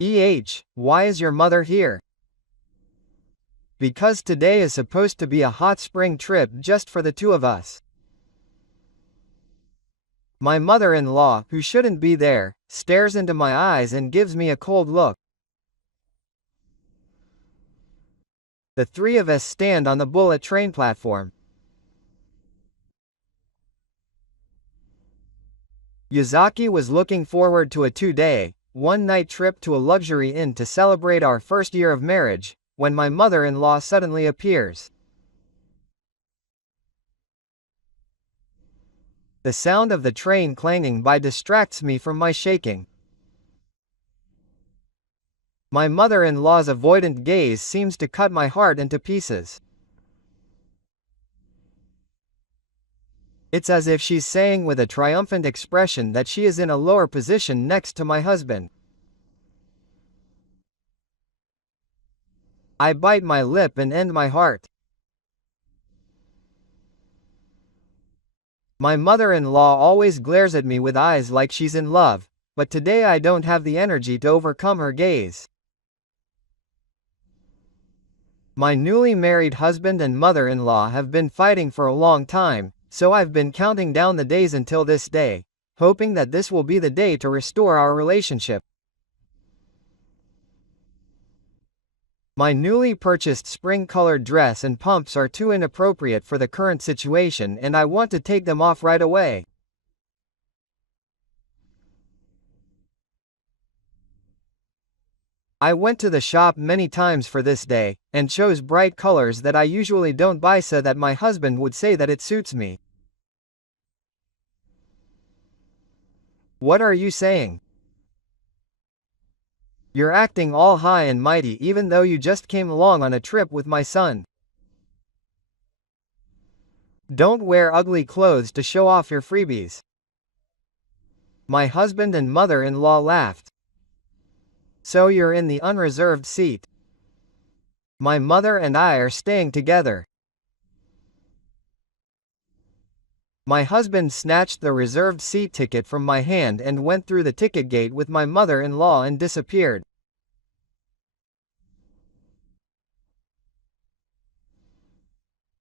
Why is your mother here? Because today is supposed to be a hot spring trip just for the two of us. My mother-in-law, who shouldn't be there, stares into my eyes and gives me a cold look. The three of us stand on the bullet train platform. Yazaki was looking forward to a 2-day, 1-night trip to a luxury inn to celebrate our first year of marriage, when my mother-in-law suddenly appears. The sound of the train clanging by distracts me from my shaking. My mother-in-law's avoidant gaze seems to cut my heart into pieces. It's as if she's saying with a triumphant expression that she is in a lower position next to my husband. I bite my lip and end my heart. My mother-in-law always glares at me with eyes like she's in love, but today I don't have the energy to overcome her gaze. My newly married husband and mother-in-law have been fighting for a long time, so I've been counting down the days until this day, hoping that this will be the day to restore our relationship. My newly purchased spring-colored dress and pumps are too inappropriate for the current situation and I want to take them off right away. I went to the shop many times for this day, and chose bright colors that I usually don't buy so that my husband would say that it suits me. What are you saying? You're acting all high and mighty even though you just came along on a trip with my son. Don't wear ugly clothes to show off your freebies. My husband and mother-in-law laughed. So you're in the unreserved seat. My mother and I are staying together. My husband snatched the reserved seat ticket from my hand and went through the ticket gate with my mother-in-law and disappeared.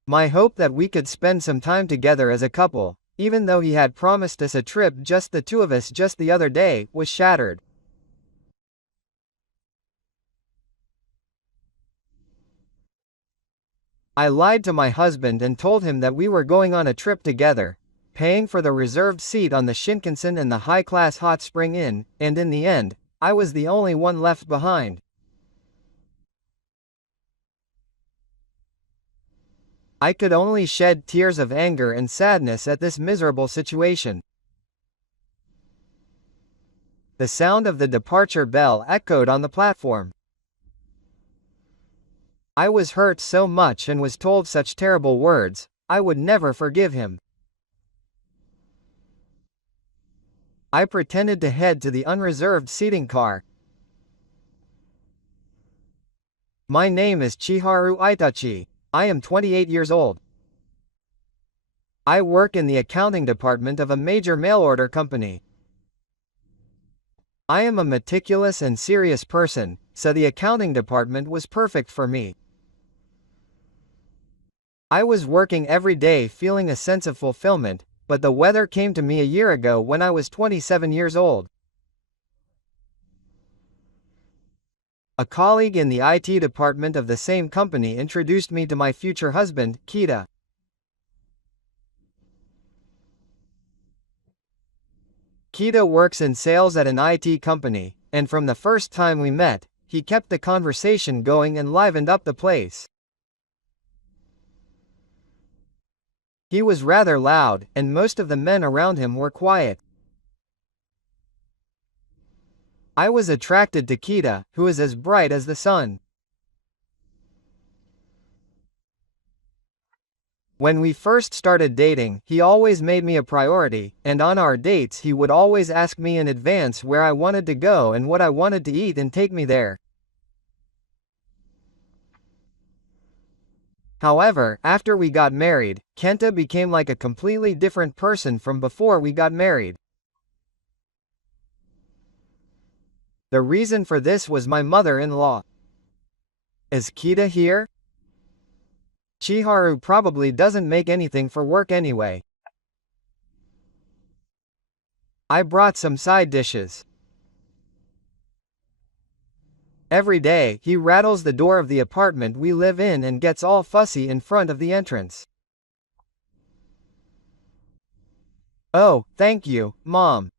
My hope that we could spend some time together as a couple, even though he had promised us a trip just the two of us just the other day, was shattered. I lied to my husband and told him that we were going on a trip together, paying for the reserved seat on the Shinkansen and the high-class hot spring inn, and in the end, I was the only one left behind. I could only shed tears of anger and sadness at this miserable situation. The sound of the departure bell echoed on the platform. I was hurt so much and was told such terrible words, I would never forgive him. I pretended to head to the unreserved seating car. My name is Chiharu Itachi. I am 28 years old. I work in the accounting department of a major mail-order company. I am a meticulous and serious person, so the accounting department was perfect for me. I was working every day feeling a sense of fulfillment, but the weather came to me a year ago when I was 27 years old. A colleague in the IT department of the same company introduced me to my future husband, Kita. Kita works in sales at an IT company, and from the first time we met, he kept the conversation going and livened up the place. He was rather loud, and most of the men around him were quiet. I was attracted to Kita, who is as bright as the sun. When we first started dating, he always made me a priority, and on our dates he would always ask me in advance where I wanted to go and what I wanted to eat and take me there. However, after we got married, Kenta became like a completely different person from before we got married. The reason for this was my mother-in-law. Is Kita here? Chiharu probably doesn't make anything for work anyway. I brought some side dishes. Every day, he rattles the door of the apartment we live in and gets all fussy in front of the entrance. Oh, thank you, Mom.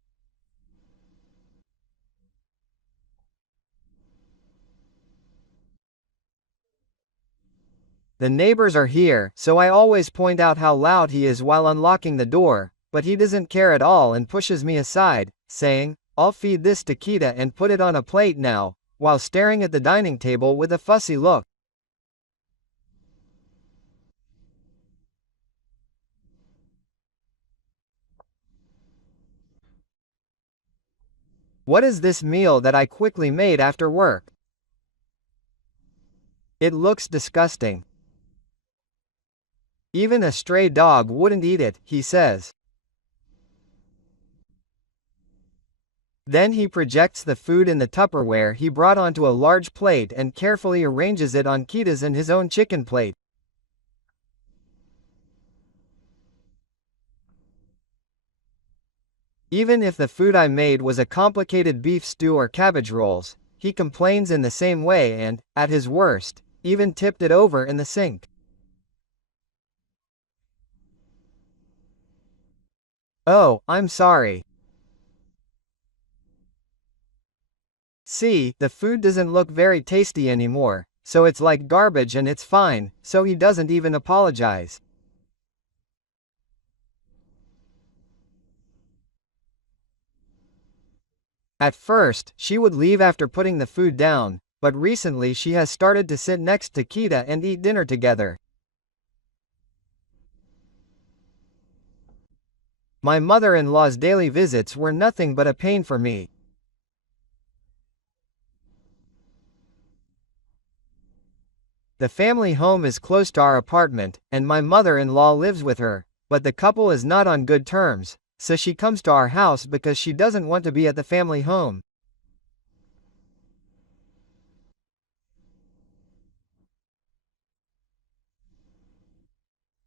The neighbors are here, so I always point out how loud he is while unlocking the door, but he doesn't care at all and pushes me aside, saying, "I'll feed this to Kita and put it on a plate now," while staring at the dining table with a fussy look. What is this meal that I quickly made after work? It looks disgusting. Even a stray dog wouldn't eat it, he says. Then he projects the food in the Tupperware he brought onto a large plate and carefully arranges it on Kita's and his own chicken plate. Even if the food I made was a complicated beef stew or cabbage rolls, he complains in the same way and, at his worst, even tipped it over in the sink. Oh, I'm sorry. See, the food doesn't look very tasty anymore, so it's like garbage and it's fine, so he doesn't even apologize. At first, she would leave after putting the food down, but recently she has started to sit next to Kita and eat dinner together. My mother-in-law's daily visits were nothing but a pain for me. The family home is close to our apartment, and my mother-in-law lives with her, but the couple is not on good terms, so she comes to our house because she doesn't want to be at the family home.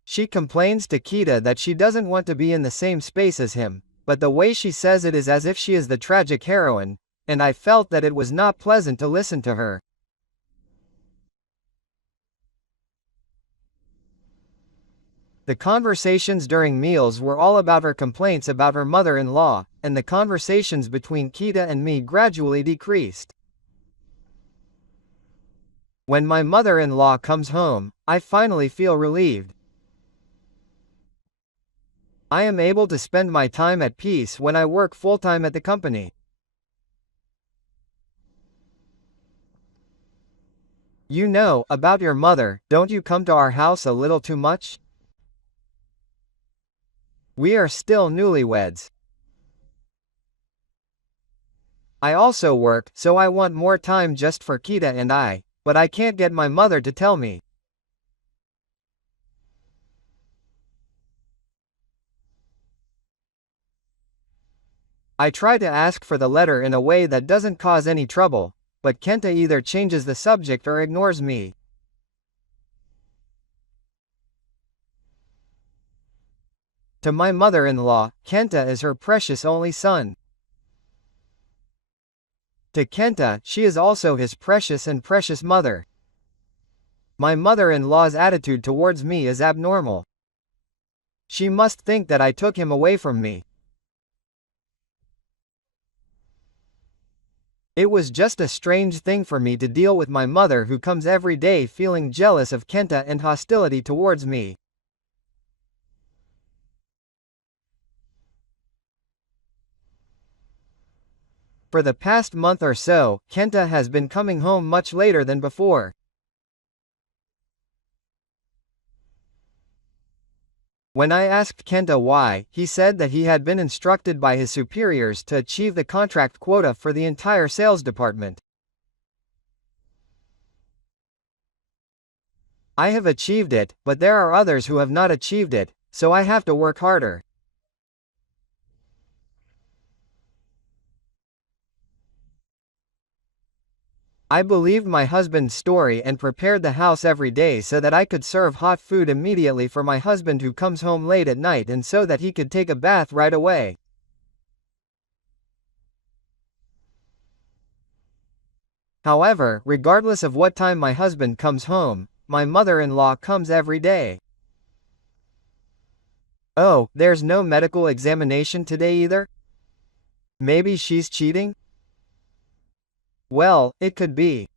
She complains to Kita that she doesn't want to be in the same space as him, but the way she says it is as if she is the tragic heroine, and I felt that it was not pleasant to listen to her. The conversations during meals were all about her complaints about her mother-in-law, and the conversations between Kita and me gradually decreased. When my mother-in-law comes home, I finally feel relieved. I am able to spend my time at peace when I work full-time at the company. You know, about your mother, don't you come to our house a little too much? We are still newlyweds. I also work, so I want more time just for Kita and I, but I can't get my mother to tell me. I try to ask for the letter in a way that doesn't cause any trouble, but Kenta either changes the subject or ignores me. To my mother-in-law, Kenta is her precious only son. To Kenta, she is also his precious and precious mother. My mother-in-law's attitude towards me is abnormal. She must think that I took him away from me. It was just a strange thing for me to deal with my mother who comes every day feeling jealous of Kenta and hostility towards me. For the past month or so, Kenta has been coming home much later than before. When I asked Kenta why, he said that he had been instructed by his superiors to achieve the contract quota for the entire sales department. I have achieved it, but there are others who have not achieved it, so I have to work harder. I believed my husband's story and prepared the house every day so that I could serve hot food immediately for my husband who comes home late at night and so that he could take a bath right away. However, regardless of what time my husband comes home, my mother-in-law comes every day. Oh, there's no medical examination today either? Maybe she's cheating? Well, it could be.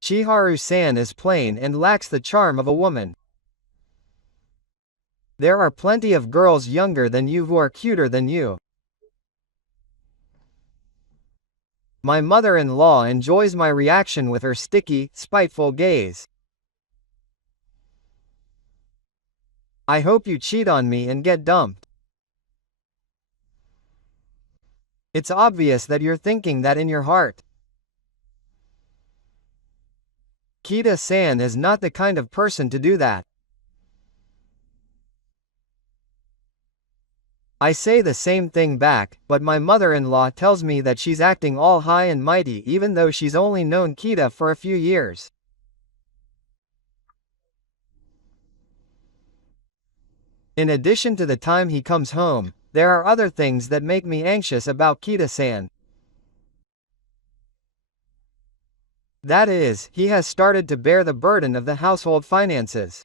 Chiharu-san is plain and lacks the charm of a woman. There are plenty of girls younger than you who are cuter than you. My mother-in-law enjoys my reaction with her sticky, spiteful gaze. I hope you cheat on me and get dumped. It's obvious that you're thinking that in your heart. Kita-san is not the kind of person to do that. I say the same thing back, but my mother-in-law tells me that she's acting all high and mighty even though she's only known Kita for a few years. In addition to the time he comes home, there are other things that make me anxious about Kita-san. That is, he has started to bear the burden of the household finances.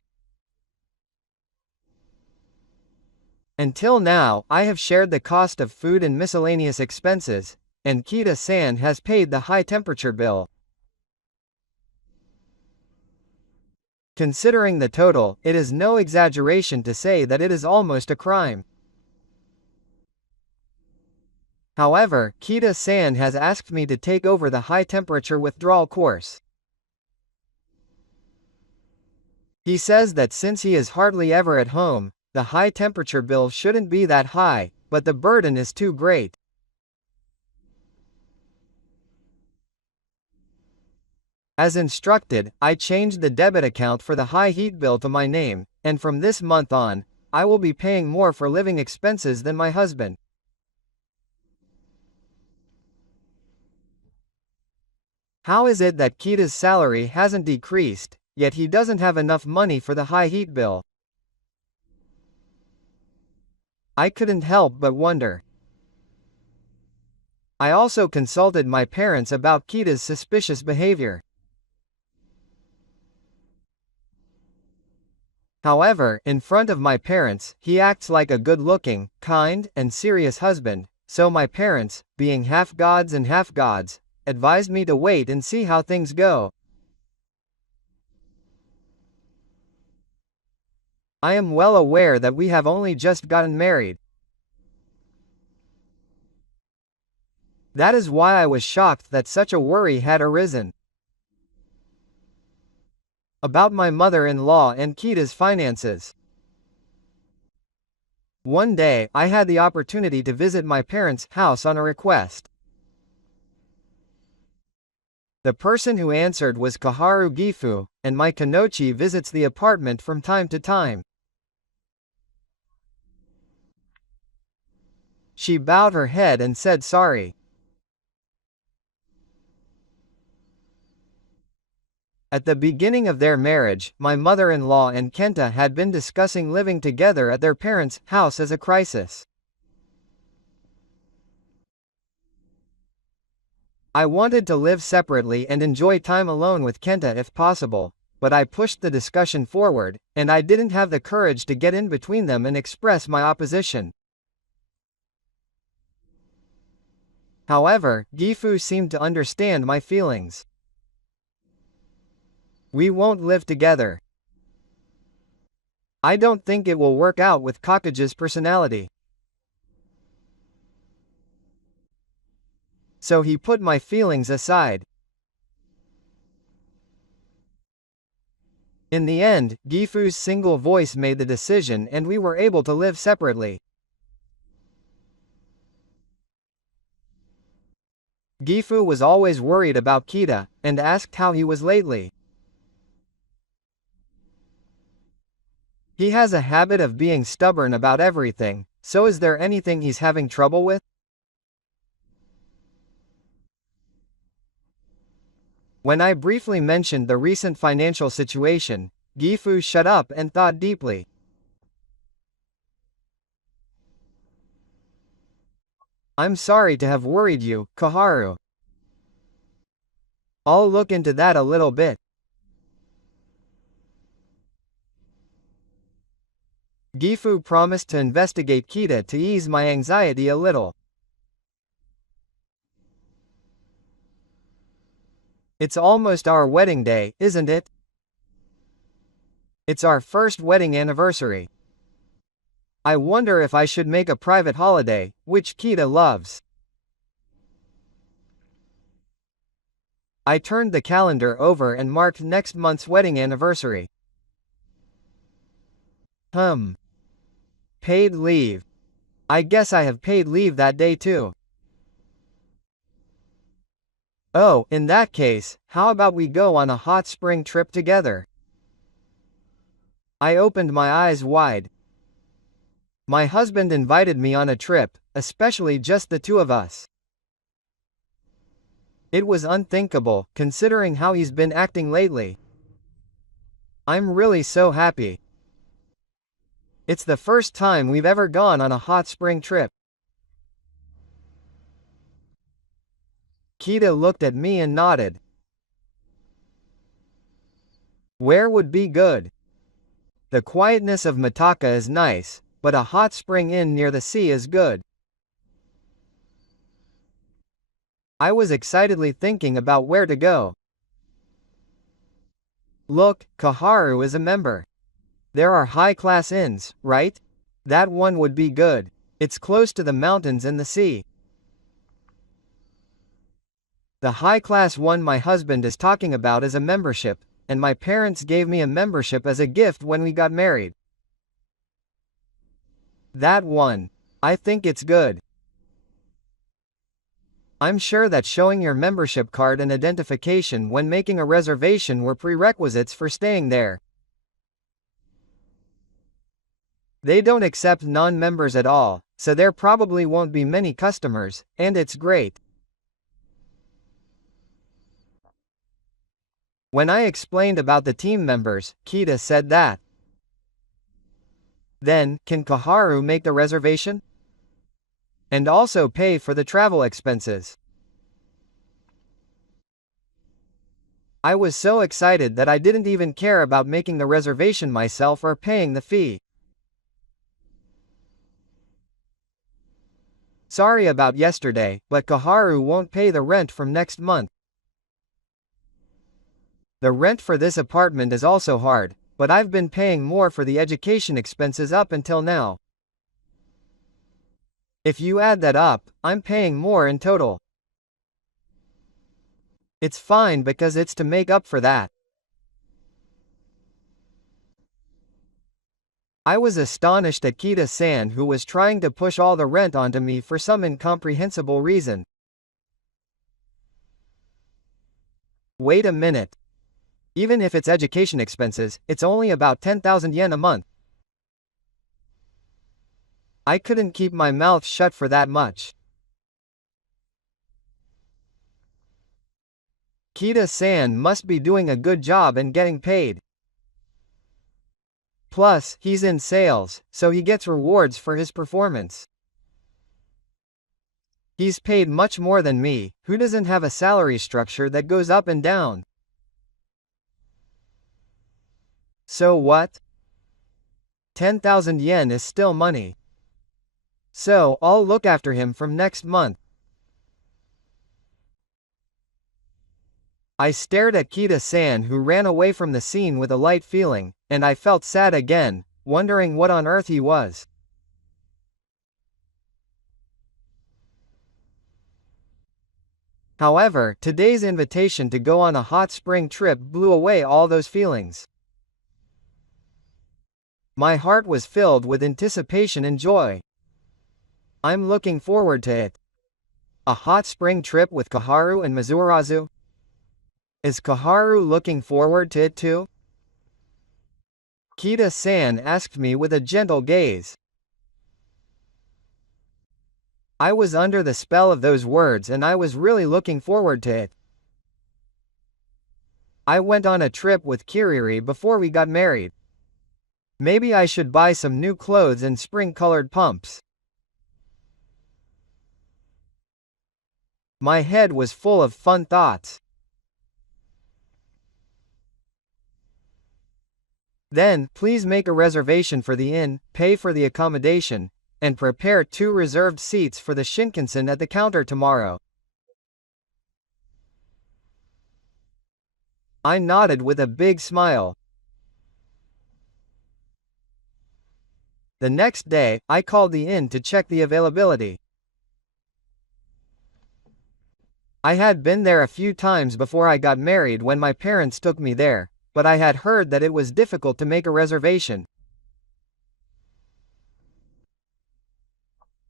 Until now, I have shared the cost of food and miscellaneous expenses, and Kita-san has paid the high-temperature bill. Considering the total, it is no exaggeration to say that it is almost a crime. However, Kita-san has asked me to take over the high-temperature withdrawal course. He says that since he is hardly ever at home, the high-temperature bill shouldn't be that high, but the burden is too great. As instructed, I changed the debit account for the high heat bill to my name, and from this month on, I will be paying more for living expenses than my husband. How is it that Kita's salary hasn't decreased, yet he doesn't have enough money for the high heat bill? I couldn't help but wonder. I also consulted my parents about Kita's suspicious behavior. However, in front of my parents, he acts like a good-looking, kind, and serious husband, so my parents, being half gods and half gods, advised me to wait and see how things go. I am well aware that we have only just gotten married. That is why I was shocked that such a worry had arisen. About my mother-in-law and Kita's finances. One day, I had the opportunity to visit my parents' house on a request. The person who answered was Kaharu Gifu, and my Kanochi visits the apartment from time to time. She bowed her head and said sorry. At the beginning of their marriage, my mother-in-law and Kenta had been discussing living together at their parents' house as a crisis. I wanted to live separately and enjoy time alone with Kenta if possible, but I pushed the discussion forward, and I didn't have the courage to get in between them and express my opposition. However, Gifu seemed to understand my feelings. We won't live together. I don't think it will work out with Kakage's personality. So he put my feelings aside. In the end, Gifu's single voice made the decision and we were able to live separately. Gifu was always worried about Kita, and asked how he was lately. He has a habit of being stubborn about everything, so is there anything he's having trouble with? When I briefly mentioned the recent financial situation, Gifu shut up and thought deeply. I'm sorry to have worried you, Kaharu. I'll look into that a little bit. Gifu promised to investigate Kita to ease my anxiety a little. It's almost our wedding day, isn't it? It's our first wedding anniversary. I wonder if I should make a private holiday, which Kita loves. I turned the calendar over and marked next month's wedding anniversary. Paid leave. I guess I have paid leave that day too. Oh, in that case, how about we go on a hot spring trip together? I opened my eyes wide. My husband invited me on a trip, especially just the two of us. It was unthinkable, considering how he's been acting lately. I'm really so happy. It's the first time we've ever gone on a hot spring trip. Kita looked at me and nodded. Where would be good? The quietness of Mitaka is nice, but a hot spring inn near the sea is good. I was excitedly thinking about where to go. Look, Kaharu is a member. There are high-class inns, right? That one would be good. It's close to the mountains and the sea. The high-class one my husband is talking about is a membership, and my parents gave me a membership as a gift when we got married. That one. I think it's good. I'm sure that showing your membership card and identification when making a reservation were prerequisites for staying there. They don't accept non-members at all, so there probably won't be many customers, and it's great. When I explained about the team members, Kita said that. Then, can Kaharu make the reservation? And also pay for the travel expenses. I was so excited that I didn't even care about making the reservation myself or paying the fee. Sorry about yesterday, but Kaharu won't pay the rent from next month. The rent for this apartment is also hard, but I've been paying more for the education expenses up until now. If you add that up, I'm paying more in total. It's fine because it's to make up for that. I was astonished at Kita-san, who was trying to push all the rent onto me for some incomprehensible reason. Wait a minute. Even if it's education expenses, it's only about 10,000 yen a month. I couldn't keep my mouth shut for that much. Kita-san must be doing a good job and getting paid. Plus, he's in sales, so he gets rewards for his performance. He's paid much more than me, who doesn't have a salary structure that goes up and down. So what? 10,000 yen is still money. So, I'll look after him from next month. I stared at Kita-san, who ran away from the scene with a light feeling, and I felt sad again, wondering what on earth he was. However, today's invitation to go on a hot spring trip blew away all those feelings. My heart was filled with anticipation and joy. I'm looking forward to it. A hot spring trip with Kaharu and Mizurazu? Is Kaharu looking forward to it too? Kita-san asked me with a gentle gaze. I was under the spell of those words and I was really looking forward to it. I went on a trip with Kiriri before we got married. Maybe I should buy some new clothes and spring-colored pumps. My head was full of fun thoughts. Then, please make a reservation for the inn, pay for the accommodation, and prepare 2 reserved seats for the Shinkansen at the counter tomorrow. I nodded with a big smile. The next day, I called the inn to check the availability. I had been there a few times before I got married when my parents took me there, but I had heard that it was difficult to make a reservation.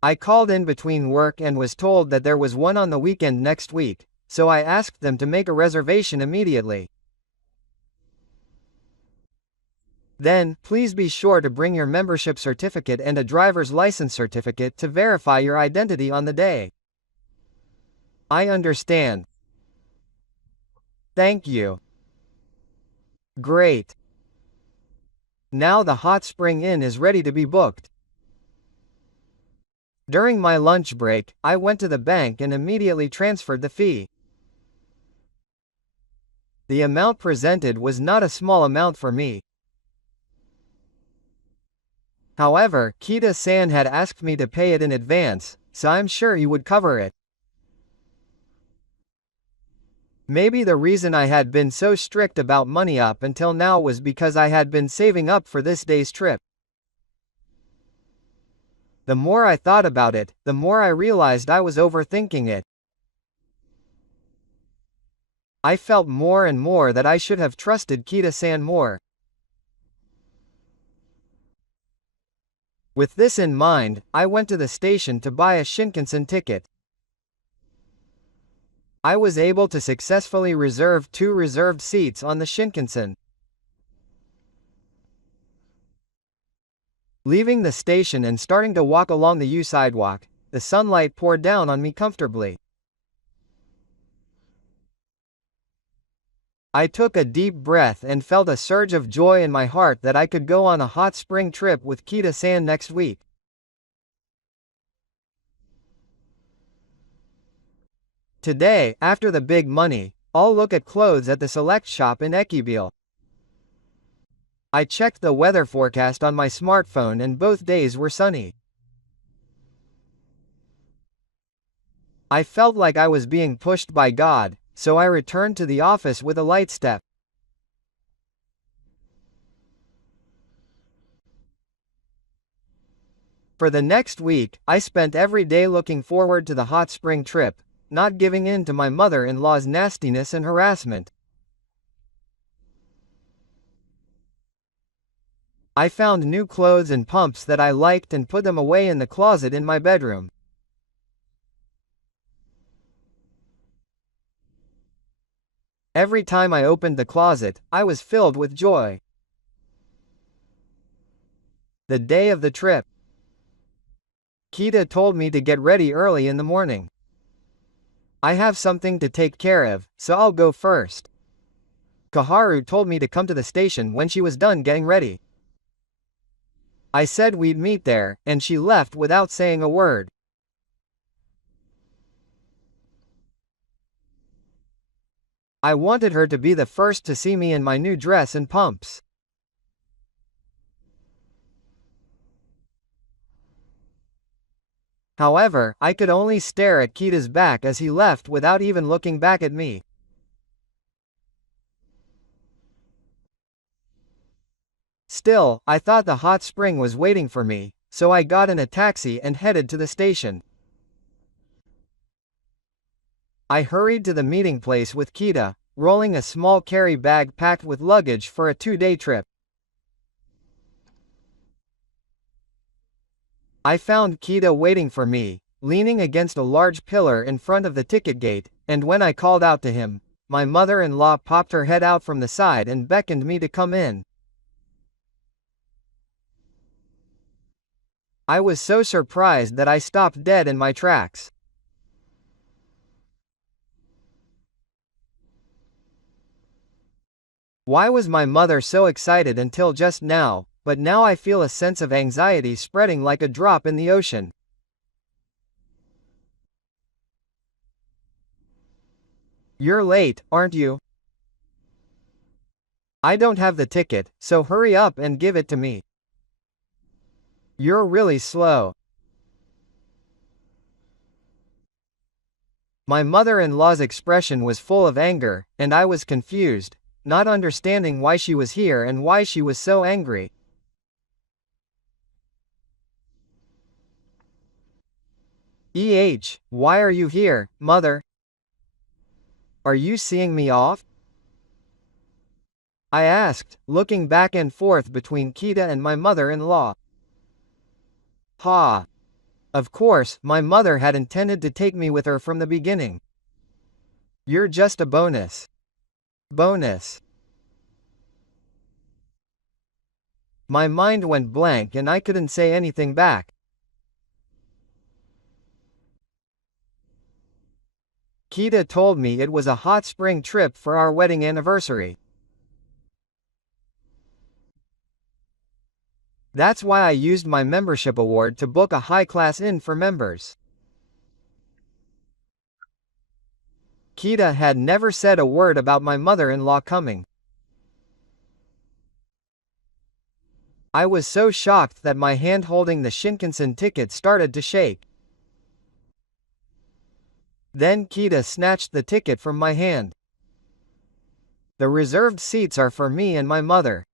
I called in between work and was told that there was one on the weekend next week, so I asked them to make a reservation immediately. Then, please be sure to bring your membership certificate and a driver's license certificate to verify your identity on the day. I understand. Thank you. Great. Now the hot spring inn is ready to be booked. During my lunch break, I went to the bank and immediately transferred the fee. The amount presented was not a small amount for me. However, Kita-san had asked me to pay it in advance, so I'm sure he would cover it. Maybe the reason I had been so strict about money up until now was because I had been saving up for this day's trip. The more I thought about it, the more I realized I was overthinking it. I felt more and more that I should have trusted Kita-san more. With this in mind, I went to the station to buy a Shinkansen ticket. I was able to successfully reserve 2 reserved seats on the Shinkansen. Leaving the station and starting to walk along the U sidewalk, the sunlight poured down on me comfortably. I took a deep breath and felt a surge of joy in my heart that I could go on a hot spring trip with Kita-san next week. Today, after the big money, I'll look at clothes at the select shop in Ekibile. I checked the weather forecast on my smartphone and both days were sunny. I felt like I was being pushed by God, so I returned to the office with a light step. For the next week, I spent every day looking forward to the hot spring trip, not giving in to my mother-in-law's nastiness and harassment. I found new clothes and pumps that I liked and put them away in the closet in my bedroom. Every time I opened the closet, I was filled with joy. The day of the trip. Kita told me to get ready early in the morning. I have something to take care of, so I'll go first. Kaharu told me to come to the station when she was done getting ready. I said we'd meet there, and she left without saying a word. I wanted her to be the first to see me in my new dress and pumps. However, I could only stare at Kita's back as he left without even looking back at me. Still, I thought the hot spring was waiting for me, so I got in a taxi and headed to the station. I hurried to the meeting place with Kita, rolling a small carry bag packed with luggage for a 2-day trip. I found Kita waiting for me, leaning against a large pillar in front of the ticket gate, and when I called out to him, my mother-in-law popped her head out from the side and beckoned me to come in. I was so surprised that I stopped dead in my tracks. Why was my mother so excited until just now, but now I feel a sense of anxiety spreading like a drop in the ocean. You're late, aren't you? I don't have the ticket, so hurry up and give it to me. You're really slow. My mother-in-law's expression was full of anger, and I was confused, not understanding why she was here and why she was so angry. Why are you here, mother? Are you seeing me off? I asked, looking back and forth between Kita and my mother-in-law. Ha! Of course, my mother had intended to take me with her from the beginning. You're just a bonus. Bonus. My mind went blank and I couldn't say anything back. Kita told me it was a hot spring trip for our wedding anniversary. That's why I used my membership award to book a high-class inn for members. Kita had never said a word about my mother-in-law coming. I was so shocked that my hand holding the Shinkansen ticket started to shake. Then Kita snatched the ticket from my hand. The reserved seats are for me and my mother.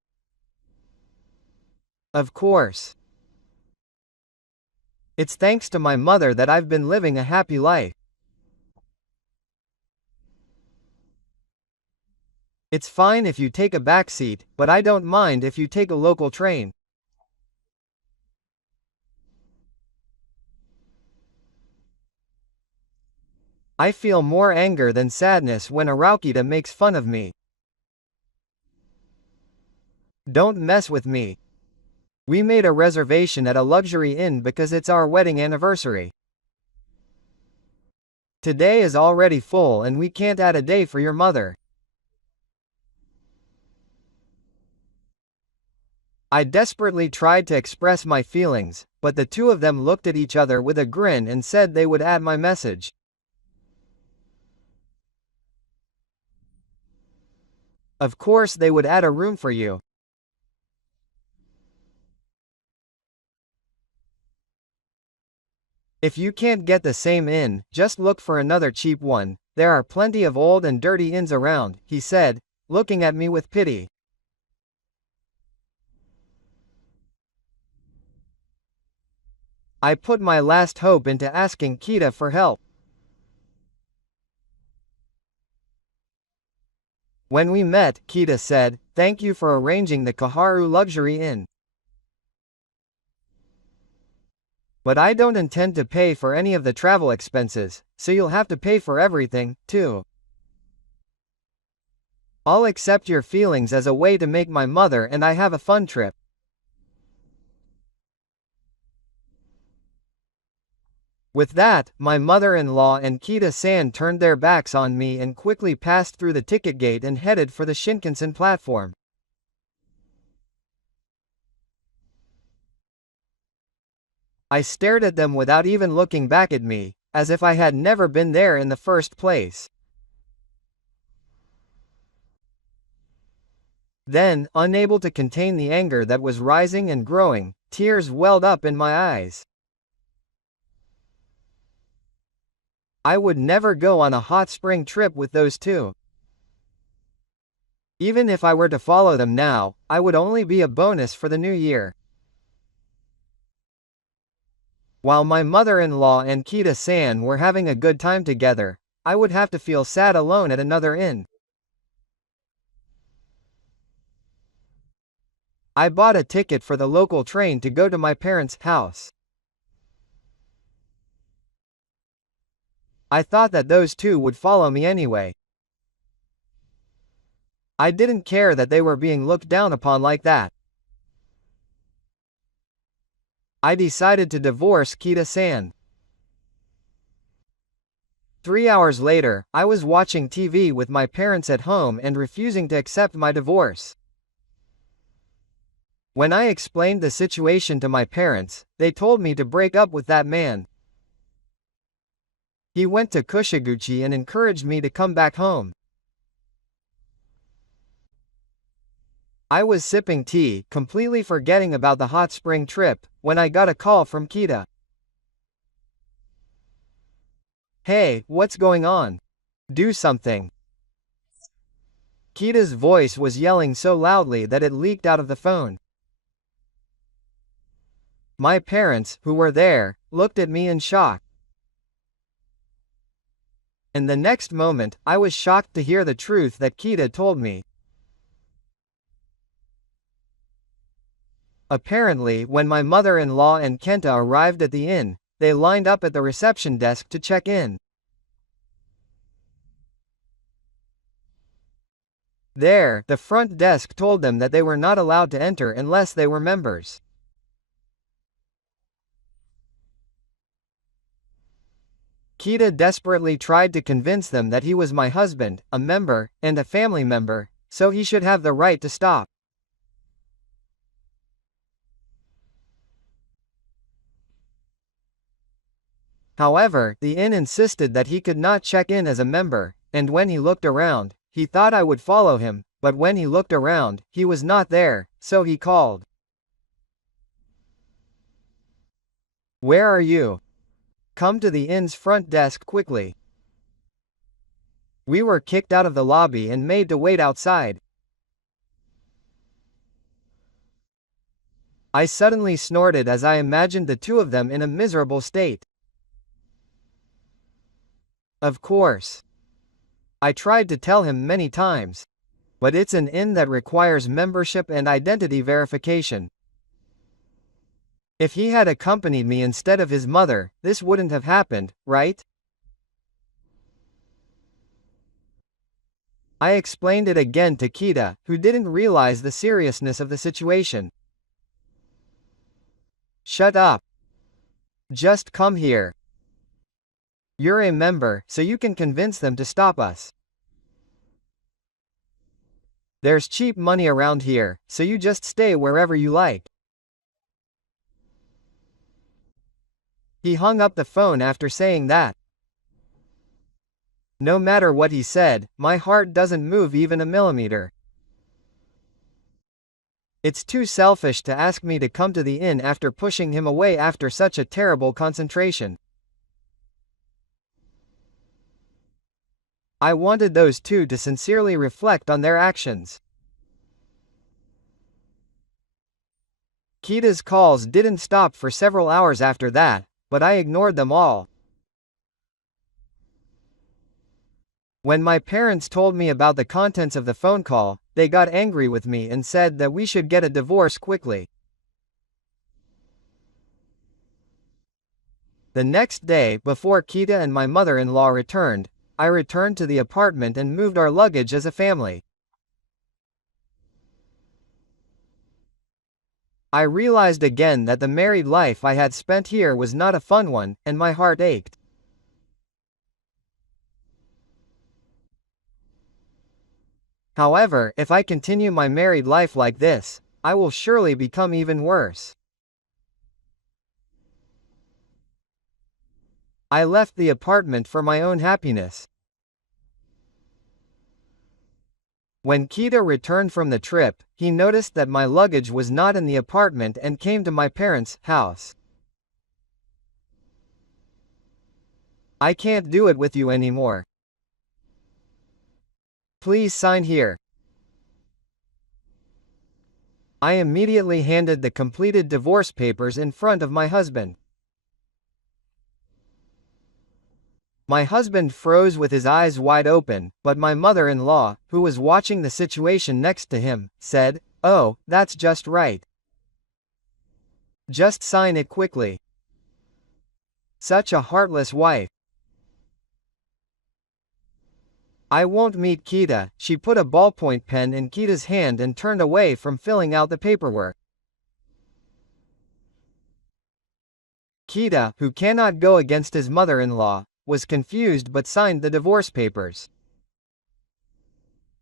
Of course. It's thanks to my mother that I've been living a happy life. It's fine if you take a back seat, but I don't mind if you take a local train. I feel more anger than sadness when Araukita makes fun of me. Don't mess with me. We made a reservation at a luxury inn because it's our wedding anniversary. Today is already full and we can't add a day for your mother. I desperately tried to express my feelings, but the two of them looked at each other with a grin and said they would add my message. Of course they would add a room for you. If you can't get the same inn, just look for another cheap one. There are plenty of old and dirty inns around, he said, looking at me with pity. I put my last hope into asking Kita for help. When we met, Kita said, "Thank you for arranging the Kaharu luxury inn. But I don't intend to pay for any of the travel expenses, so you'll have to pay for everything, too. I'll accept your feelings as a way to make my mother and I have a fun trip." With that, my mother-in-law and Kita-san turned their backs on me and quickly passed through the ticket gate and headed for the Shinkansen platform. I stared at them without even looking back at me, as if I had never been there in the first place. Then, unable to contain the anger that was rising and growing, tears welled up in my eyes. I would never go on a hot spring trip with those two. Even if I were to follow them now, I would only be a bonus for the new year. While my mother-in-law and Kita-san were having a good time together, I would have to feel sad alone at another inn. I bought a ticket for the local train to go to my parents' house. I thought that those two would follow me anyway. I didn't care that they were being looked down upon like that. I decided to divorce Kita-san. 3 hours later, I was watching TV with my parents at home and refusing to accept my divorce. When I explained the situation to my parents, they told me to break up with that man. He went to Kushiguchi and encouraged me to come back home. I was sipping tea, completely forgetting about the hot spring trip, when I got a call from Kita. Hey, what's going on? Do something. Kita's voice was yelling so loudly that it leaked out of the phone. My parents, who were there, looked at me in shock. And the next moment, I was shocked to hear the truth that Kita told me. Apparently, when my mother-in-law and Kenta arrived at the inn, they lined up at the reception desk to check in. There, the front desk told them that they were not allowed to enter unless they were members. Kita desperately tried to convince them that he was my husband, a member, and a family member, so he should have the right to stop. However, the inn insisted that he could not check in as a member, and when he looked around, he thought I would follow him, but when he looked around, he was not there, so he called. Where are you? Come to the inn's front desk quickly. We were kicked out of the lobby and made to wait outside. I suddenly snorted as I imagined the two of them in a miserable state. Of course. I tried to tell him many times. But it's an inn that requires membership and identity verification. If he had accompanied me instead of his mother, this wouldn't have happened, right? I explained it again to Kita, who didn't realize the seriousness of the situation. Shut up. Just come here. You're a member, so you can convince them to stop us. There's cheap money around here, so you just stay wherever you like. He hung up the phone after saying that. No matter what he said, my heart doesn't move even a millimeter. It's too selfish to ask me to come to the inn after pushing him away after such a terrible concentration. I wanted those two to sincerely reflect on their actions. Kita's calls didn't stop for several hours after that, but I ignored them all. When my parents told me about the contents of the phone call, they got angry with me and said that we should get a divorce quickly. The next day, before Kita and my mother-in-law returned, I returned to the apartment and moved our luggage as a family. I realized again that the married life I had spent here was not a fun one, and my heart ached. However, if I continue my married life like this, I will surely become even worse. I left the apartment for my own happiness. When Kita returned from the trip, he noticed that my luggage was not in the apartment and came to my parents' house. I can't do it with you anymore. Please sign here. I immediately handed the completed divorce papers in front of my husband. My husband froze with his eyes wide open, but my mother-in-law, who was watching the situation next to him, said, "Oh, that's just right. Just sign it quickly." Such a heartless wife. I won't meet Kita. She put a ballpoint pen in Kita's hand and turned away from filling out the paperwork. Kita, who cannot go against his mother-in-law, was confused but signed the divorce papers.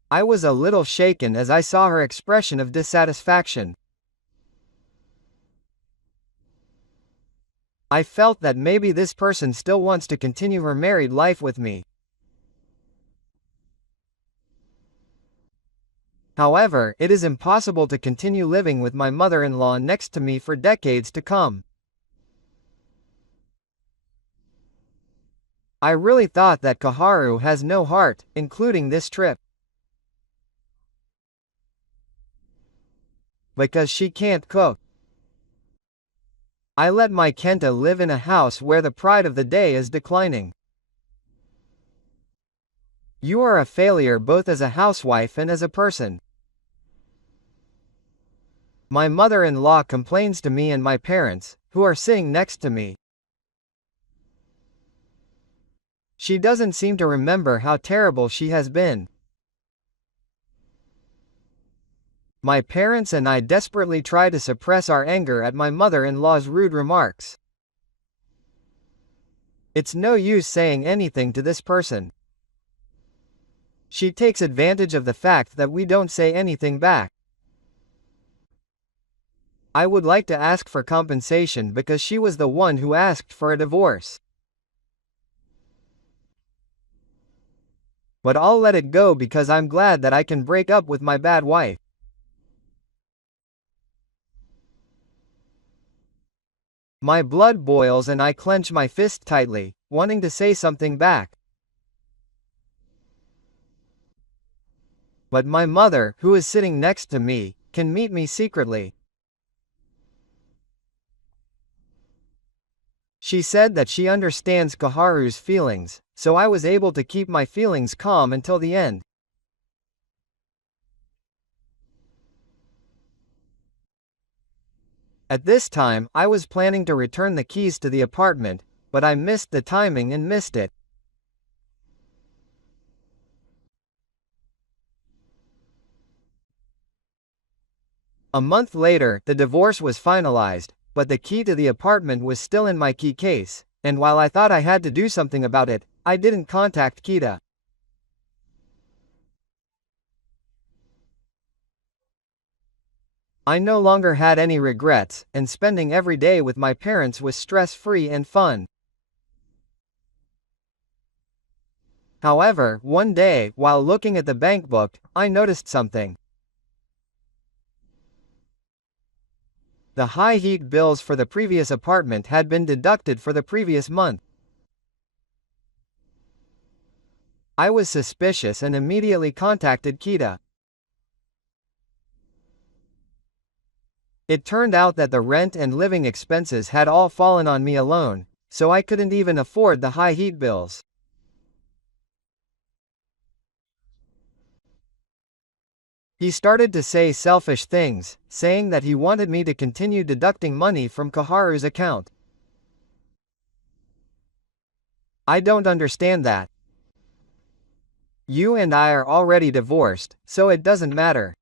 I was a little shaken as I saw her expression of dissatisfaction. I felt that maybe this person still wants to continue her married life with me. However, it is impossible to continue living with my mother-in-law next to me for decades to come. I really thought that Kaharu has no heart, including this trip. Because she can't cook. I let my Kenta live in a house where the pride of the day is declining. You are a failure both as a housewife and as a person. My mother-in-law complains to me and my parents, who are sitting next to me. She doesn't seem to remember how terrible she has been. My parents and I desperately try to suppress our anger at my mother-in-law's rude remarks. It's no use saying anything to this person. She takes advantage of the fact that we don't say anything back. I would like to ask for compensation because she was the one who asked for a divorce. But I'll let it go because I'm glad that I can break up with my bad wife. My blood boils and I clench my fist tightly, wanting to say something back. But my mother, who is sitting next to me, can meet me secretly. She said that she understands Kaharu's feelings, so I was able to keep my feelings calm until the end. At this time, I was planning to return the keys to the apartment, but I missed the timing and missed it. A month later, the divorce was finalized, but the key to the apartment was still in my key case, and while I thought I had to do something about it, I didn't contact Kita. I no longer had any regrets, and spending every day with my parents was stress-free and fun. However, one day, while looking at the bank book, I noticed something. The high heat bills for the previous apartment had been deducted for the previous month. I was suspicious and immediately contacted Kita. It turned out that the rent and living expenses had all fallen on me alone, so I couldn't even afford the high heat bills. He started to say selfish things, saying that he wanted me to continue deducting money from Kaharu's account. I don't understand that. You and I are already divorced, so it doesn't matter.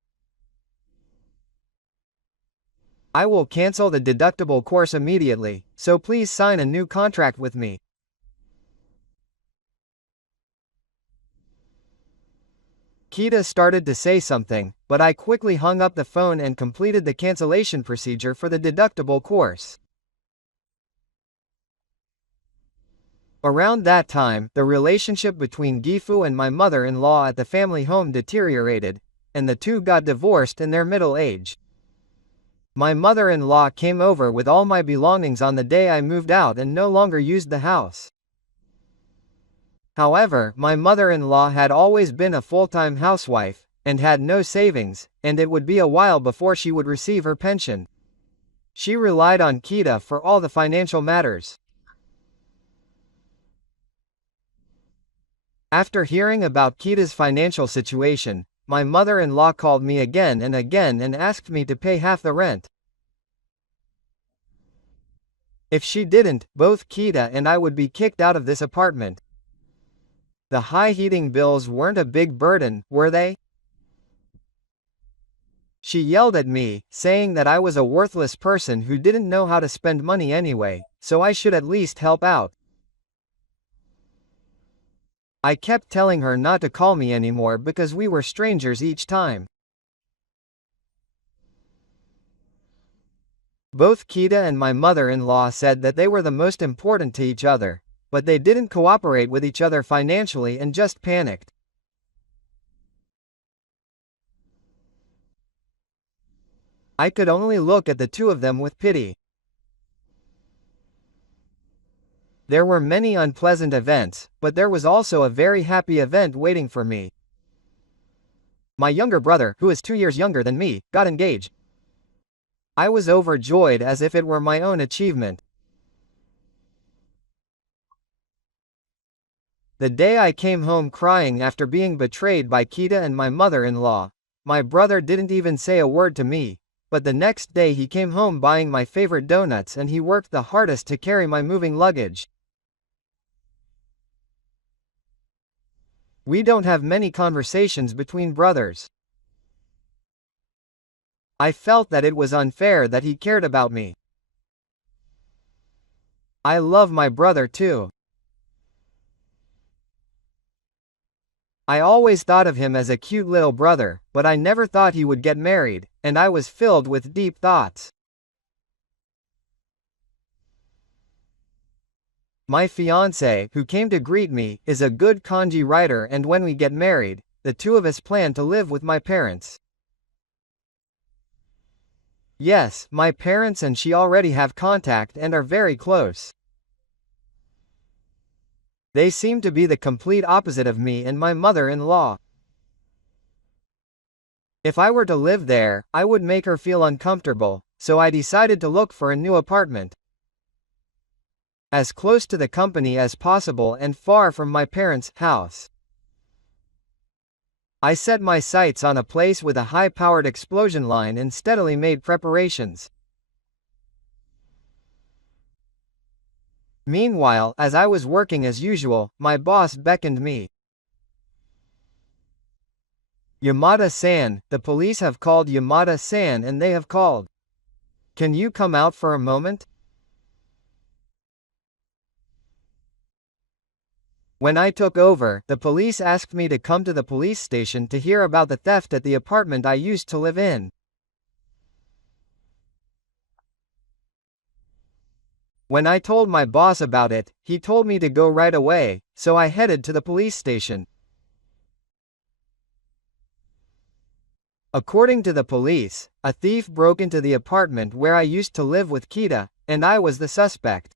I will cancel the deductible course immediately, so please sign a new contract with me. Kita started to say something, but I quickly hung up the phone and completed the cancellation procedure for the deductible course. Around that time, the relationship between Gifu and my mother-in-law at the family home deteriorated, and the two got divorced in their middle age. My mother-in-law came over with all my belongings on the day I moved out and no longer used the house. However, my mother-in-law had always been a full-time housewife, and had no savings, and it would be a while before she would receive her pension. She relied on Kita for all the financial matters. After hearing about Kita's financial situation, my mother-in-law called me again and asked me to pay half the rent. If she didn't, both Kita and I would be kicked out of this apartment. The high heating bills weren't a big burden, were they? She yelled at me, saying that I was a worthless person who didn't know how to spend money anyway, so I should at least help out. I kept telling her not to call me anymore because we were strangers each time. Both Kita and my mother-in-law said that they were the most important to each other, but they didn't cooperate with each other financially and just panicked. I could only look at the two of them with pity. There were many unpleasant events, but there was also a very happy event waiting for me. My younger brother, who is 2 years younger than me, got engaged. I was overjoyed as if it were my own achievement. The day I came home crying after being betrayed by Kita and my mother-in-law, my brother didn't even say a word to me, but the next day he came home buying my favorite donuts and he worked the hardest to carry my moving luggage. We don't have many conversations between brothers. I felt that it was unfair that he cared about me. I love my brother too. I always thought of him as a cute little brother, but I never thought he would get married, and I was filled with deep thoughts. My fiancé, who came to greet me, is a good kanji writer, and when we get married, the two of us plan to live with my parents. Yes, my parents and she already have contact and are very close. They seem to be the complete opposite of me and my mother-in-law. If I were to live there, I would make her feel uncomfortable, so I decided to look for a new apartment. As close to the company as possible and far from my parents' house. I set my sights on a place with a high-powered explosion line and steadily made preparations. Meanwhile, as I was working as usual, my boss beckoned me. Yamada-san, the police have called Yamada-san and they have called. Can you come out for a moment? When I took over, the police asked me to come to the police station to hear about the theft at the apartment I used to live in. When I told my boss about it, he told me to go right away, so I headed to the police station. According to the police, a thief broke into the apartment where I used to live with Kita, and I was the suspect.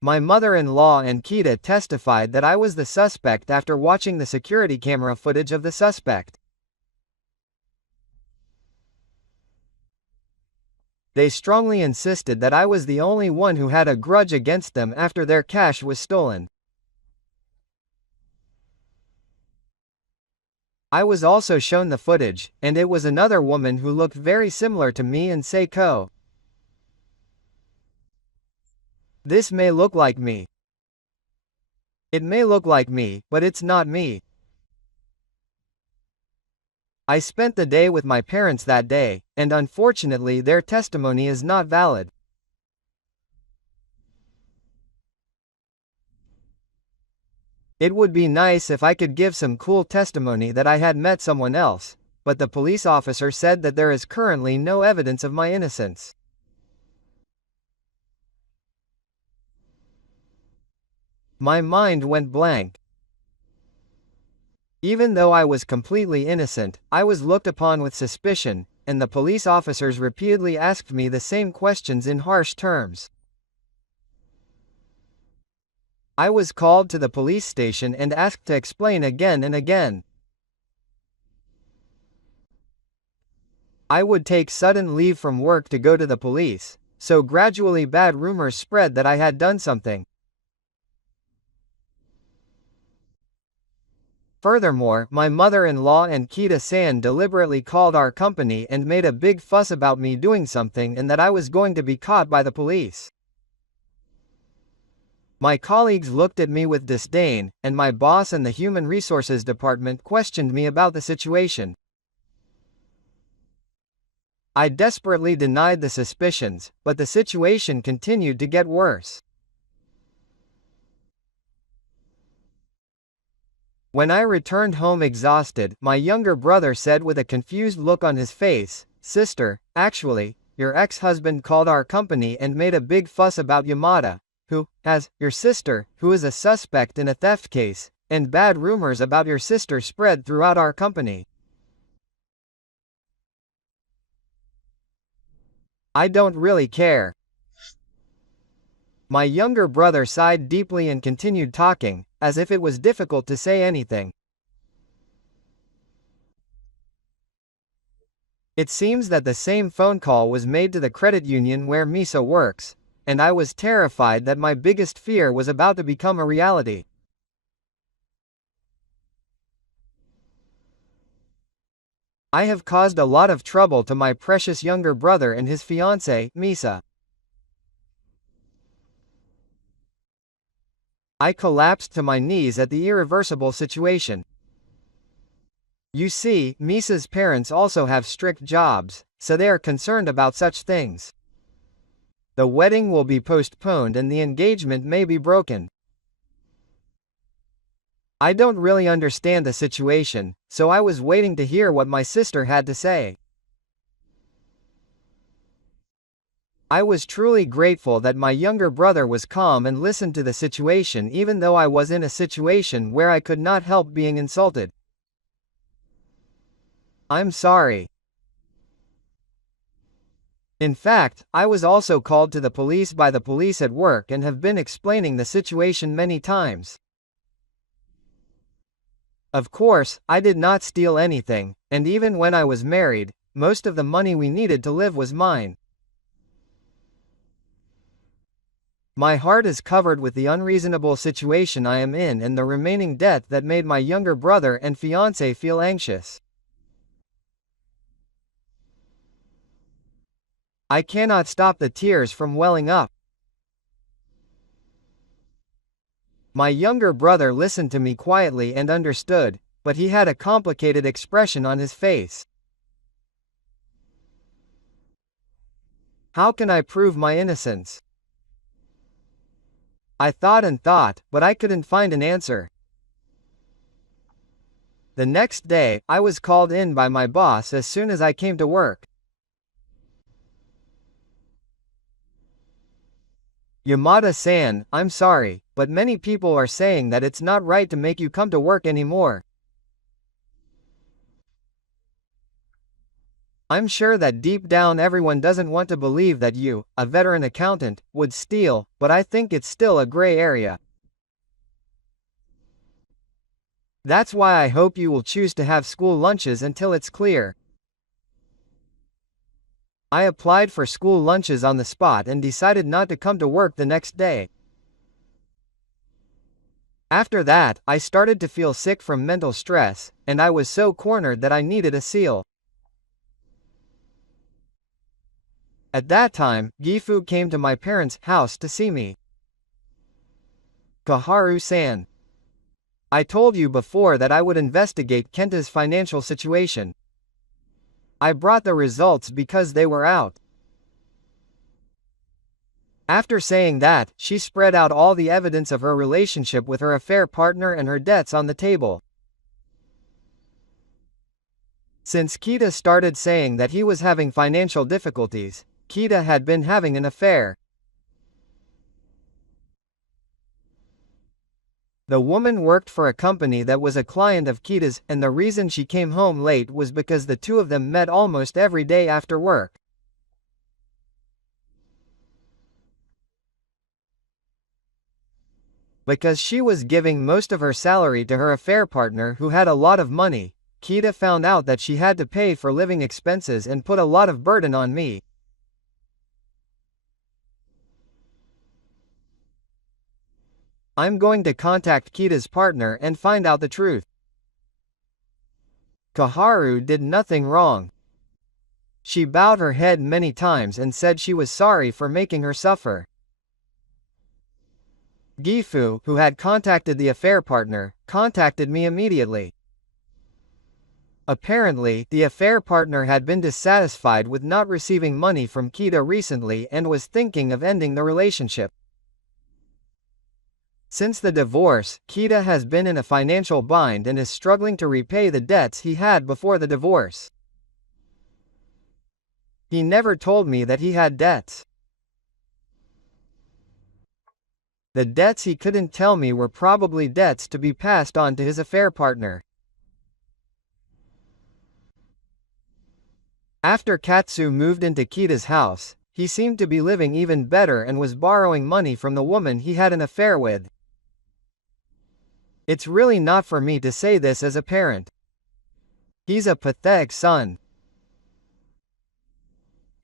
My mother-in-law and Kita testified that I was the suspect after watching the security camera footage of the suspect. They strongly insisted that I was the only one who had a grudge against them after their cash was stolen. I was also shown the footage, and it was another woman who looked very similar to me and Seiko. This may look like me. It may look like me, but it's not me. I spent the day with my parents that day, and unfortunately their testimony is not valid. It would be nice if I could give some cool testimony that I had met someone else, but the police officer said that there is currently no evidence of my innocence. My mind went blank. Even though I was completely innocent, I was looked upon with suspicion, and the police officers repeatedly asked me the same questions in harsh terms. I was called to the police station and asked to explain again and again. I would take sudden leave from work to go to the police, so gradually bad rumors spread that I had done something. Furthermore, my mother-in-law and Kita-san deliberately called our company and made a big fuss about me doing something and that I was going to be caught by the police. My colleagues looked at me with disdain, and my boss and the Human Resources Department questioned me about the situation. I desperately denied the suspicions, but the situation continued to get worse. When I returned home exhausted, my younger brother said with a confused look on his face, "Sister, actually, your ex-husband called our company and made a big fuss about Yamada, who has your sister, who is a suspect in a theft case, and bad rumors about your sister spread throughout our company." I don't really care. My younger brother sighed deeply and continued talking, as if it was difficult to say anything. It seems that the same phone call was made to the credit union where Misa works, and I was terrified that my biggest fear was about to become a reality. I have caused a lot of trouble to my precious younger brother and his fiancée, Misa. I collapsed to my knees at the irreversible situation. You see, Misa's parents also have strict jobs, so they are concerned about such things. The wedding will be postponed and the engagement may be broken. I don't really understand the situation, so I was waiting to hear what my sister had to say. I was truly grateful that my younger brother was calm and listened to the situation even though I was in a situation where I could not help being insulted. I'm sorry. In fact, I was also called to the police by the police at work and have been explaining the situation many times. Of course, I did not steal anything, and even when I was married, most of the money we needed to live was mine. My heart is covered with the unreasonable situation I am in and the remaining debt that made my younger brother and fiancé feel anxious. I cannot stop the tears from welling up. My younger brother listened to me quietly and understood, but he had a complicated expression on his face. How can I prove my innocence? I thought and thought, but I couldn't find an answer. The next day, I was called in by my boss as soon as I came to work. Yamada-san, I'm sorry, but many people are saying that it's not right to make you come to work anymore. I'm sure that deep down everyone doesn't want to believe that you, a veteran accountant, would steal, but I think it's still a gray area. That's why I hope you will choose to have school lunches until it's clear. I applied for school lunches on the spot and decided not to come to work the next day. After that, I started to feel sick from mental stress, and I was so cornered that I needed a seal. At that time, Gifu came to my parents' house to see me. Kaharu-san. I told you before that I would investigate Kenta's financial situation. I brought the results because they were out. After saying that, she spread out all the evidence of her relationship with her affair partner and her debts on the table. Since Kita started saying that he was having financial difficulties, Kita had been having an affair. The woman worked for a company that was a client of Kita's, and the reason she came home late was because the two of them met almost every day after work. Because she was giving most of her salary to her affair partner who had a lot of money, Kita found out that she had to pay for living expenses and put a lot of burden on me. I'm going to contact Kita's partner and find out the truth. Kaharu did nothing wrong. She bowed her head many times and said she was sorry for making her suffer. Gifu, who had contacted the affair partner, contacted me immediately. Apparently, the affair partner had been dissatisfied with not receiving money from Kita recently and was thinking of ending the relationship. Since the divorce, Kita has been in a financial bind and is struggling to repay the debts he had before the divorce. He never told me that he had debts. The debts he couldn't tell me were probably debts to be passed on to his affair partner. After Katsu moved into Kita's house, he seemed to be living even better and was borrowing money from the woman he had an affair with. It's really not for me to say this as a parent. He's a pathetic son.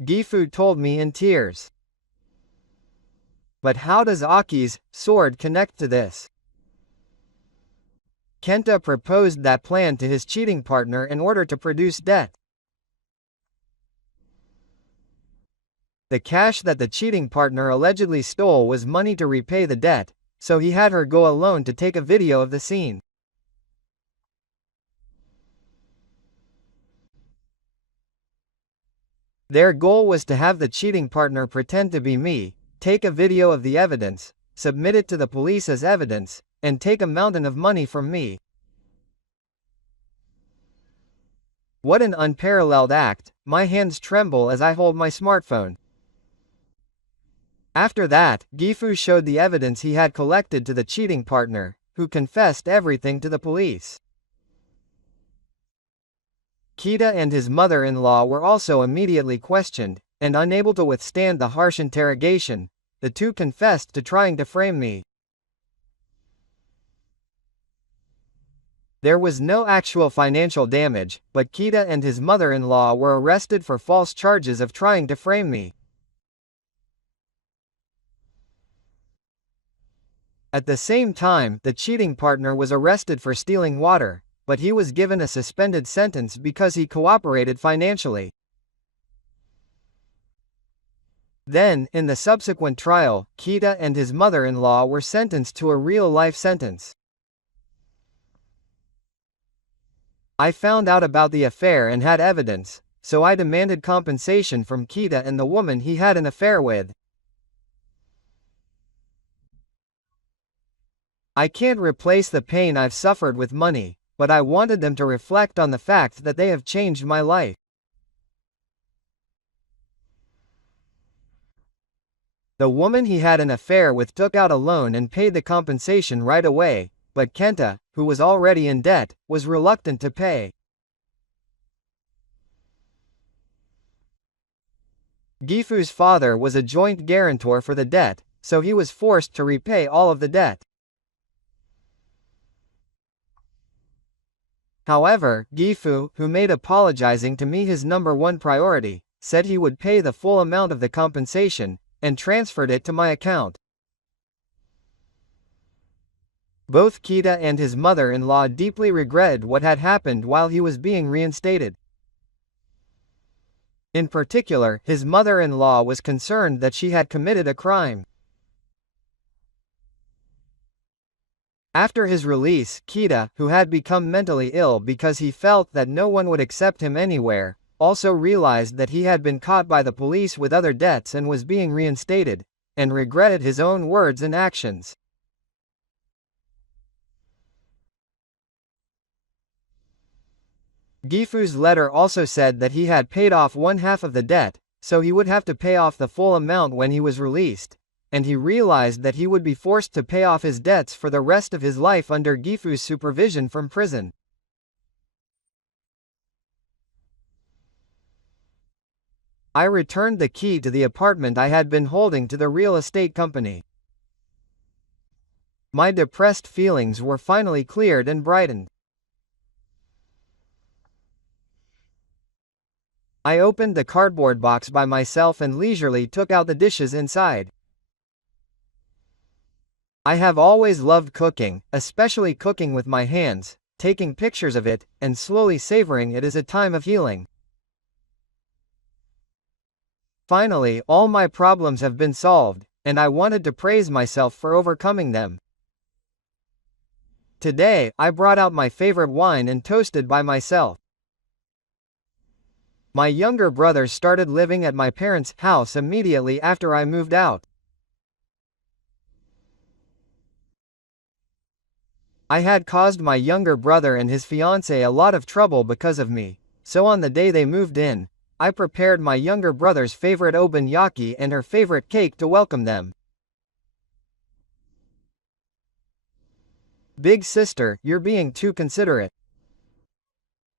Gifu told me in tears. But how does Aki's sword connect to this? Kenta proposed that plan to his cheating partner in order to produce debt. The cash that the cheating partner allegedly stole was money to repay the debt, so he had her go alone to take a video of the scene. Their goal was to have the cheating partner pretend to be me, take a video of the evidence, submit it to the police as evidence, and take a mountain of money from me. What an unparalleled act. My hands tremble as I hold my smartphone. After that, Gifu showed the evidence he had collected to the cheating partner, who confessed everything to the police. Kita and his mother-in-law were also immediately questioned, and unable to withstand the harsh interrogation, the two confessed to trying to frame me. There was no actual financial damage, but Kita and his mother-in-law were arrested for false charges of trying to frame me. At the same time, the cheating partner was arrested for stealing water, but he was given a suspended sentence because he cooperated financially. Then, in the subsequent trial, Kita and his mother-in-law were sentenced to a real-life sentence. I found out about the affair and had evidence, so I demanded compensation from Kita and the woman he had an affair with. I can't replace the pain I've suffered with money, but I wanted them to reflect on the fact that they have changed my life. The woman he had an affair with took out a loan and paid the compensation right away, but Kenta, who was already in debt, was reluctant to pay. Gifu's father was a joint guarantor for the debt, so he was forced to repay all of the debt. However, Gifu, who made apologizing to me his number one priority, said he would pay the full amount of the compensation, and transferred it to my account. Both Kita and his mother-in-law deeply regretted what had happened while he was being reinstated. In particular, his mother-in-law was concerned that she had committed a crime. After his release, Kita, who had become mentally ill because he felt that no one would accept him anywhere, also realized that he had been caught by the police with other debts and was being reinstated, and regretted his own words and actions. Gifu's letter also said that he had paid off one half of the debt, so he would have to pay off the full amount when he was released, and he realized that he would be forced to pay off his debts for the rest of his life under Gifu's supervision from prison. I returned the key to the apartment I had been holding to the real estate company. My depressed feelings were finally cleared and brightened. I opened the cardboard box by myself and leisurely took out the dishes inside. I have always loved cooking, especially cooking with my hands, taking pictures of it, and slowly savoring it as a time of healing. Finally, all my problems have been solved, and I wanted to praise myself for overcoming them. Today, I brought out my favorite wine and toasted by myself. My younger brother started living at my parents' house immediately after I moved out. I had caused my younger brother and his fiancée a lot of trouble because of me, so on the day they moved in, I prepared my younger brother's favorite obunyaki and her favorite cake to welcome them. Big sister, you're being too considerate.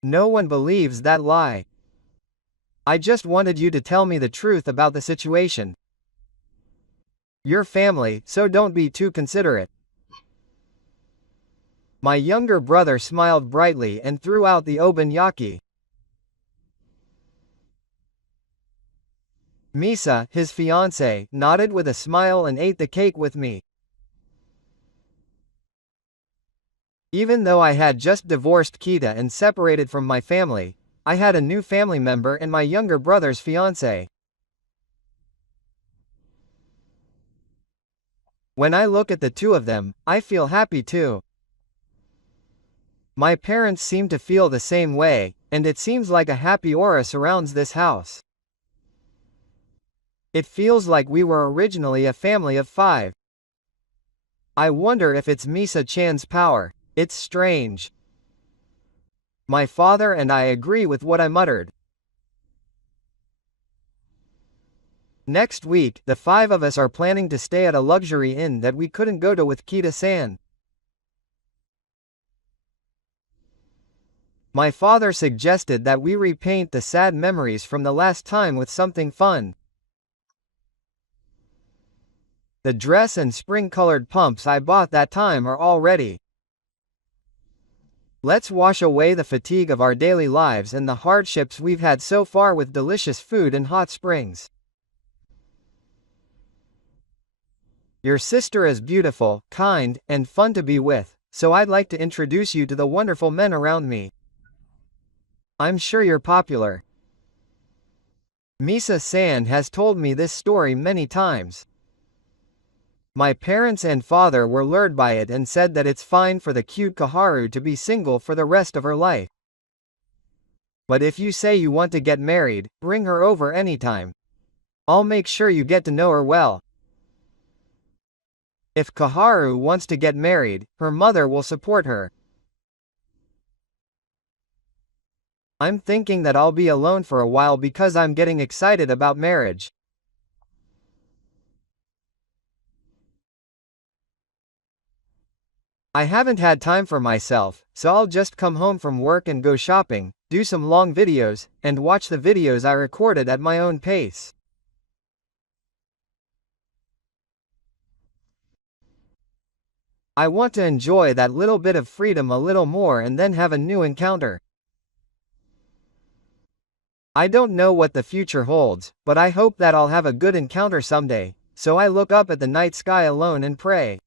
No one believes that lie. I just wanted you to tell me the truth about the situation. You're family, so don't be too considerate. My younger brother smiled brightly and threw out the obunyaki. Misa, his fiancée, nodded with a smile and ate the cake with me. Even though I had just divorced Kita and separated from my family, I had a new family member in my younger brother's fiancée. When I look at the two of them, I feel happy too. My parents seem to feel the same way, and it seems like a happy aura surrounds this house. It feels like we were originally a family of 5. I wonder if it's Misa-chan's power. It's strange. My father and I agree with what I muttered. Next week, the 5 of us are planning to stay at a luxury inn that we couldn't go to with Kita-san. My father suggested that we repaint the sad memories from the last time with something fun. The dress and spring-colored pumps I bought that time are all ready. Let's wash away the fatigue of our daily lives and the hardships we've had so far with delicious food and hot springs. Your sister is beautiful, kind, and fun to be with, so I'd like to introduce you to the wonderful men around me. I'm sure you're popular. Misa-san has told me this story many times. My parents and father were lured by it and said that it's fine for the cute Kaharu to be single for the rest of her life. But if you say you want to get married, bring her over anytime. I'll make sure you get to know her well. If Kaharu wants to get married, her mother will support her. I'm thinking that I'll be alone for a while because I'm getting excited about marriage. I haven't had time for myself, so I'll just come home from work and go shopping, do some long videos, and watch the videos I recorded at my own pace. I want to enjoy that little bit of freedom a little more and then have a new encounter. I don't know what the future holds, but I hope that I'll have a good encounter someday, so I look up at the night sky alone and pray.